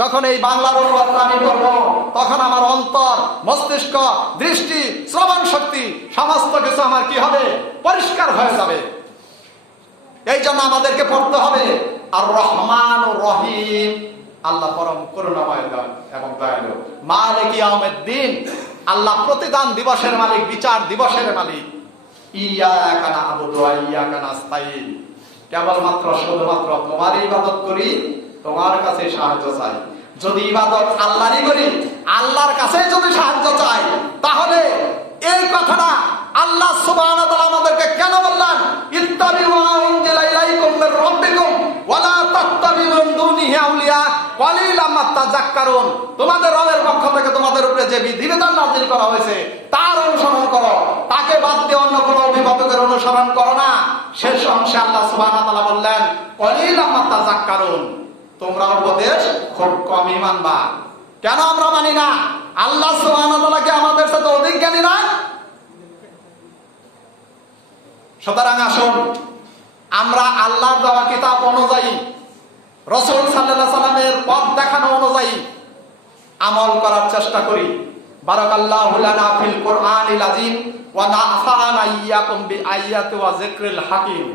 যখন এই বাংলার অনুবাদটা আমি করব তখন আমার অন্তর, মস্তিষ্ক, দৃষ্টি, শ্রবণ শক্তি, সমস্ত কিছু আমার কি হবে? পরিষ্কার হয়ে যাবে। এই জন্য আমাদেরকে পড়তে হবে আর রহমান ও রহিম। আল্লাহ পরম করুণাময় এবং দয়ালু। মালিক ইয়াউমের দিন আল্লাহ প্রতিদান দিবসের মালিক, বিচার দিবসের মালিক। ইয়া কানা আবুদু ইয়া কানা আস্তাইন কেবলমাত্র শুধুমাত্র তোমারই ইবাদত করি তোমার কাছে সাহায্য চাই। যদি ইবাদত আল্লাহরই করি, আল্লাহর কাছে যদি সাহায্য চাই, তাহলে এই কথাটা আল্লাহ সুবহানাহু আমাদেরকে কেন বললেন? তোমাদের রবের পক্ষ থেকে তোমাদের উপরে যে বিধিবিধান নাযিল করা হয়েছে, তার অনুসরণ করো। তাকে বাদ দিয়ে অন্য কোনো অভিভাবকের অনুসরণ করো না। শেষ অংশে আল্লাহ তাআলা বললেন কলিলাম মা তাযাক্কারুন তোমরা উপদেশ খুব কমই মানবা কেন আমরা মানি না? আল্লাহ কি আমাদের সাথে অধিক জ্ঞানী না সুতরাং আসুন, আমরা আল্লাহর দেওয়া কিতাব অনুযায়ী, রসুল সাল্লাহ সাল্লামের পথ দেখানো অনুযায়ী আমল করার চেষ্টা করি। বারাকাল্লাহু লানা ফিল কোরআনিল আযীম ওয়া নাফা'ানা ইয়্যাকুম বিআয়াতি ওয়া যিকরিল হাকীম।